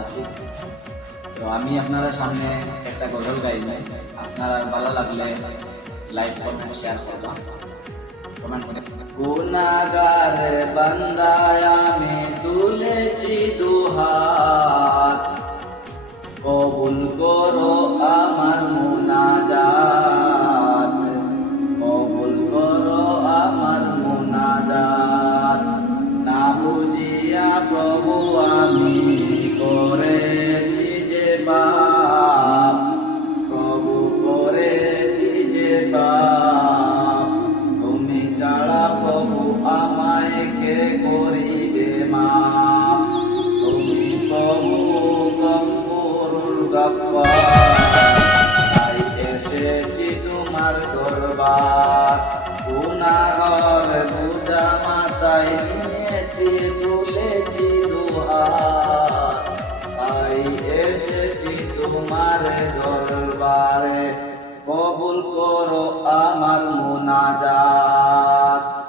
আছি। তো আমি আপনারা সামনে একটা গজল গাইব আপনারা ভালো লাগলে লাইক কমেন্ট শেয়ার করবা। কমেন্ট করে গুনাগার বান্দায় আমি তুলেছি দুহাত। কবুল করো আমার মুনাজাত। কবুল করো আমার মুনাজাত। না বুঝিয়া প্রভু আমি করিবে মাফ তুমি প্রভু গফুরুল গফফার তাই এসেছি তোমার দরবার। গুনাহর বুঝা মাথায় নিয়েছি, তুলেছি দুহাত। তাই এসেছি তোমার দরবারে। কবুল করো আমার মুনাজাত